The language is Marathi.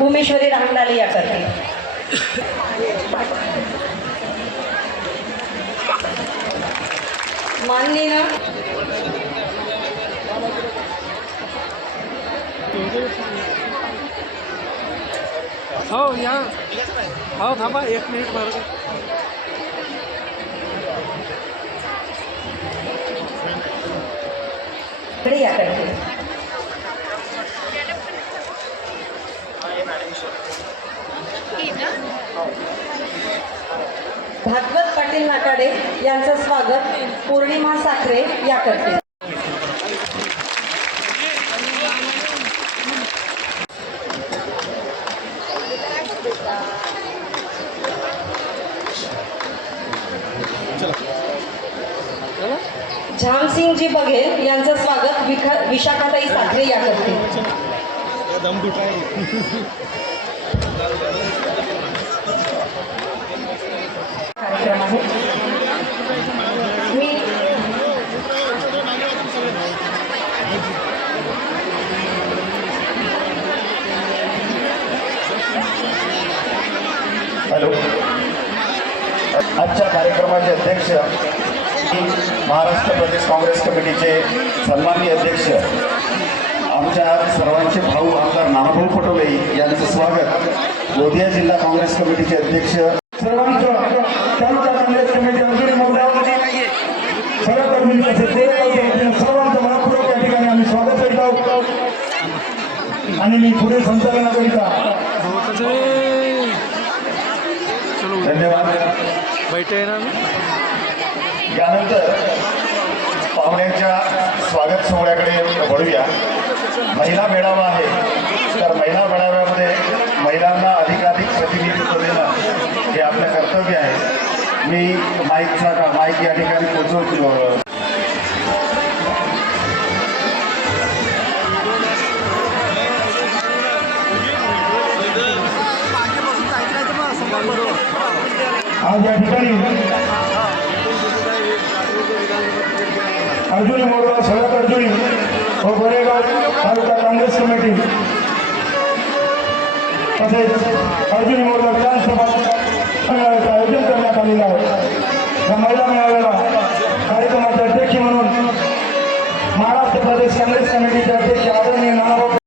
भूमेश्वरी रामलाले या करतील माननीय हो या. हो थांबा एक मिनिट बरोबर या भागवत पाटील नाकाडे यांचं स्वागत पौर्णिमा साखरे या करतील झामसिंगजी बघेल यांचं स्वागत विखा विशाखाताई कार्यक्रम आहे. मी हॅलो. आजच्या कार्यक्रमाचे अध्यक्ष महाराष्ट्र प्रदेश काँग्रेस कमिटीचे सन्माननीय अध्यक्ष नानाभाऊ यांचं स्वागत. गोंदिया जिल्हा काँग्रेस कमिटीचे अध्यक्ष. सर्वांचं तालुका काँग्रेस कमिटी अजूनही मोठ्यामध्ये सर्व कर्मी तसेच सर्वांचं मनपूर्वक या ठिकाणी आम्ही स्वागत करीत. आहोत आणि मी पुढे संचालनाकरिता धन्यवाद बैठे ना यानंतर पाहुण्यांच्या स्वागत सोहळ्याकडे वळूया. महिला मेळावा आहे. मी माईकचा का माईक या ठिकाणी पोचवतो आज या ठिकाणी अर्जुनी मोरवा शरद अर्जुनी व गोरेगाव तालुका काँग्रेस कमिटी तसेच प्रदेश काँग्रेस कमिटीचे अध्यक्ष आदरणीय नाव